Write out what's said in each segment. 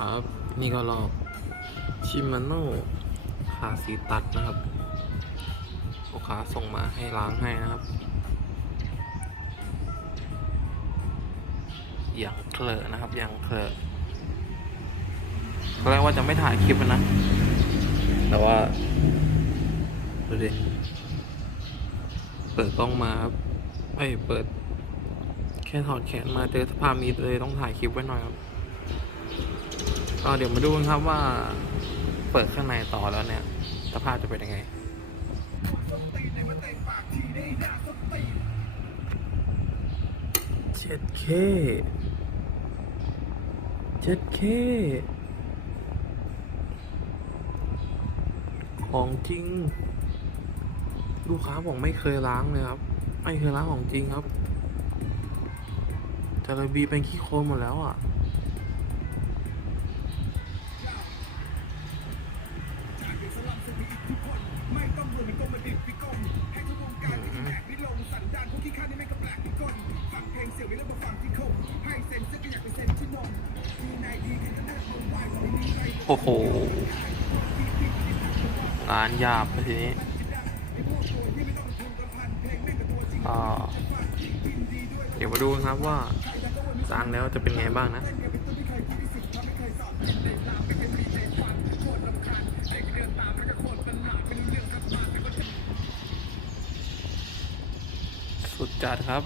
ครับ นี่ก็ลอกชิมาโน่ขาสีตัดนะครับลูกค้าส่งมาให้ล้างให้นะครับ อย่างเคลอะนะครับ อย่างเคลอะตอนแรกว่าจะไม่ถ่ายคลิปนะ แต่ว่าดูดิเปิดกล้องมาครับเอ้ยเปิด แค่ถอดแขนมาเจอสภาพนี้เลยต้องถ่ายคลิปไว้หน่อยครับ ก็เดี๋ยวมาดูกันครับว่า เปิดข้างในต่อแล้วเนี่ยสภาพจะเป็นยังไงเจ็ดเคเจ็ดเคของจริง ลูกค้าบอกไม่เคยล้างเลยครับ ไม่เคยล้างของจริงครับจาระบีเป็นขี้โคลนหมดแล้วอะ โอ้โหงานหยาบเลยทีนี้เดี๋ยวมาดูครับว่าล้างแล้วจะเป็นไงบ้างนะสุดจัดครับ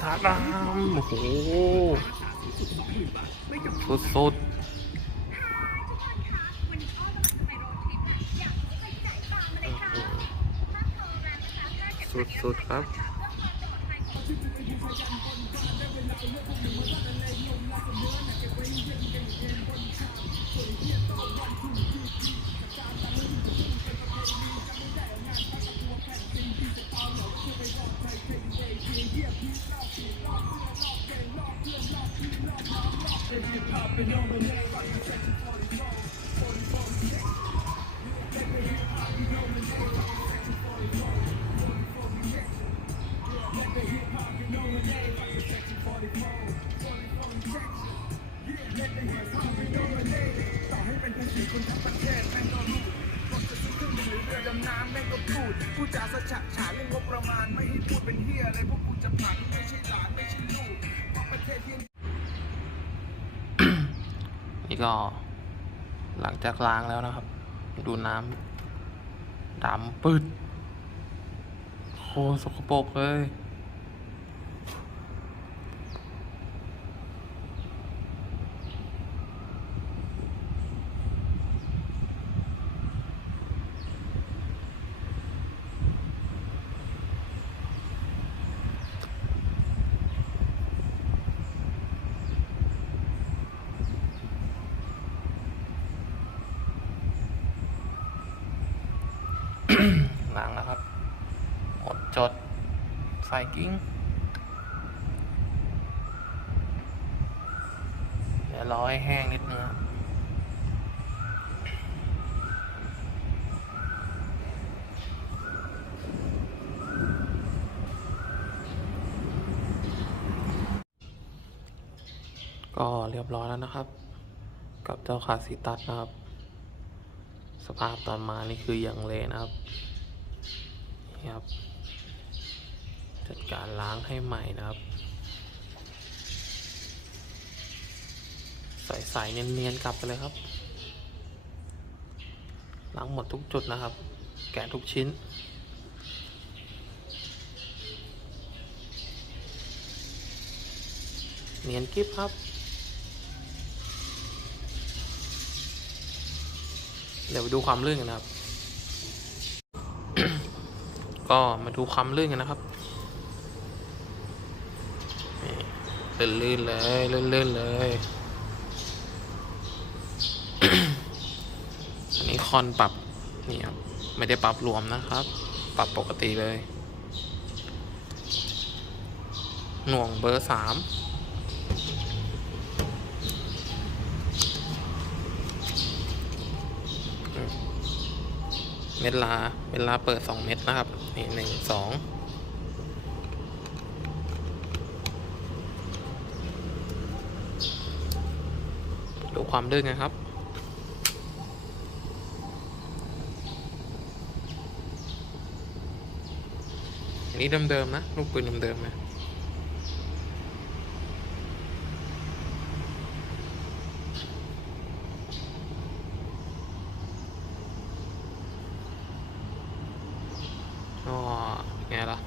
ทาดามโอ้โหสุดๆสุดๆครับามแม่งก็พูดพูดจาสะฉะฉานเรื่องงบประมาณไม่ให้พูดเป็นเฮียอะไรพวกกูจะผ่านไม่ใช่หลานไม่ใช่ลูกเพราะประเทศที่นี่ก็หลังจากล้างแล้วนะครับ ดูน้ำดำปืดโคสกปรกเลย ล้างแล้วครับหมดจดใส่กิ้งเดี๋ยวรอให้แห้งนิดนึงครับก็เรียบร้อยแล้วนะครับ กับเจ้าคาซิตัสนะครับ สภาพตอนมานี่คืออย่างเละนะครับนี่ครับ จัดการล้างให้ใหม่นะครับ ใส่ๆเนียนๆกลับไปเลยครับ ล้างหมดทุกจุดนะครับ แกะทุกชิ้นเนียนกิฟครับ เดี๋ยวดูความลื่นกันนะครับ ก็มาดูความลื่นกันนะครับนี่ลื่นเลยลื่นๆเลยอันนี้คอนปรับนี่ครับไม่ได้ปรับรวมนะครับ ปรับปกติเลย หน่วงเบอร์สาม ม็ดลาเม็ดลาเปิดสองเม็ดนะครับนี่หนึ่งสองดูความลื่นนะครับอันนี้เดิมๆนะ ลูกปืนเดิมๆนะ ก็ไงล่ะ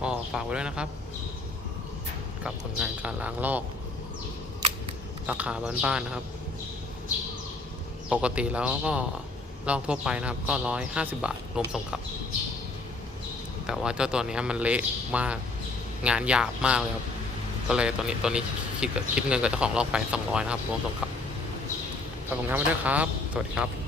ก็ฝากไว้ด้วยนะครับ กับผลงานการล้างลอก ราคาบ้านๆนะครับ ปกติแล้วก็ลอกทั่วไปนะครับ ก็ร้อยห้าสิบาทรวมส่งกลับ แต่ว่าเจ้าตัวนี้มันเละมากงานหยาบมากเลยครับ ก็เลยตัวนี้ตัวนี้คิดกับคิดเงินกับเจ้าของลอกไปสองร้อยนะครับรวมส่งกลับฝากผลงานไว้ด้วยครับ สวัสดีครับ